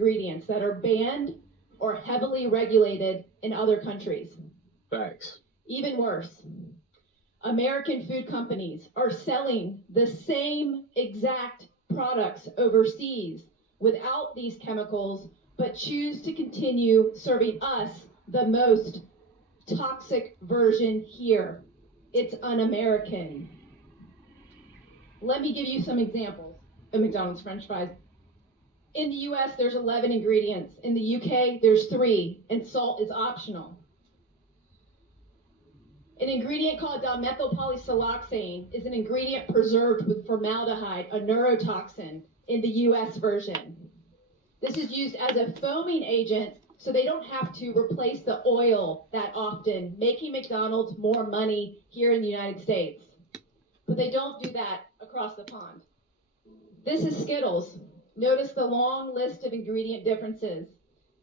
ingredients that are banned or heavily regulated in other countries. Facts. Even worse, American food companies are selling the same exact products overseas without these chemicals, but choose to continue serving us the most toxic version here. It's un-American. Let me give you some examples of McDonald's French fries. In the US, there's 11 ingredients. In the UK, there's 3, and salt is optional. An ingredient called dimethylpolysiloxane is an ingredient preserved with formaldehyde, a neurotoxin, in the US version. This is used as a foaming agent so they don't have to replace the oil that often, making McDonald's more money here in the United States. But they don't do that across the pond. This is Skittles. Notice the long list of ingredient differences.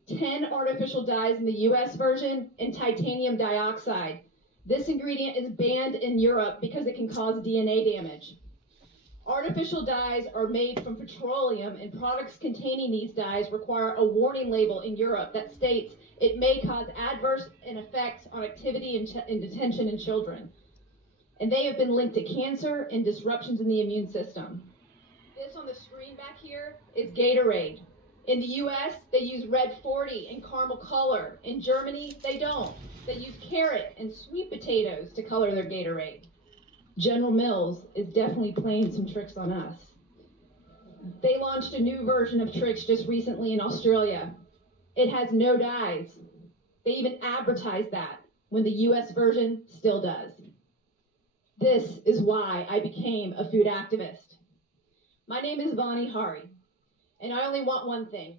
10 artificial dyes in the US version and titanium dioxide. This ingredient is banned in Europe because it can cause DNA damage. Artificial dyes are made from petroleum, and products containing these dyes require a warning label in Europe that states it may cause adverse effects on activity in detention in children. And they have been linked to cancer and disruptions in the immune system. This on the screen back here is Gatorade. In the US, they use red 40 and caramel color. In Germany, they don't. They use carrot and sweet potatoes to color their Gatorade. General Mills is definitely playing some tricks on us. They launched a new version of Trix just recently in Australia. It has no dyes. They even advertise that, when the US version still does. This is why I became a food activist. My name is Vani Hari, and I only want one thing.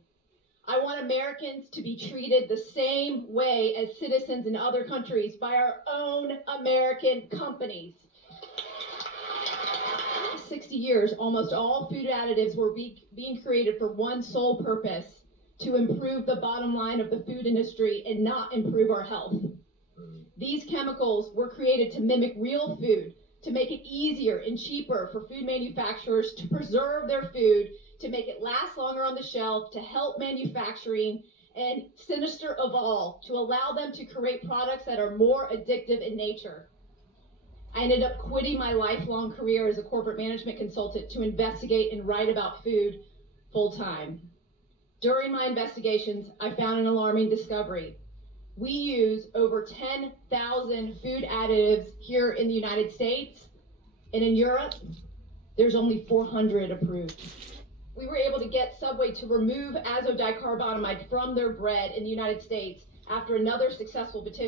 I want Americans to be treated the same way as citizens in other countries by our own American companies. For 60 years, almost all food additives were being created for one sole purpose: to improve the bottom line of the food industry and not improve our health. These chemicals were created to mimic real food, to make it easier and cheaper for food manufacturers to preserve their food, to make it last longer on the shelf, to help manufacturing, and sinister of all, to allow them to create products that are more addictive in nature. I ended up quitting my lifelong career as a corporate management consultant to investigate and write about food full time. During my investigations, I found an alarming discovery. We use over 10,000 food additives here in the United States, and in Europe, there's only 400 approved. We were able to get Subway to remove azodicarbonamide from their bread in the United States after another successful petition.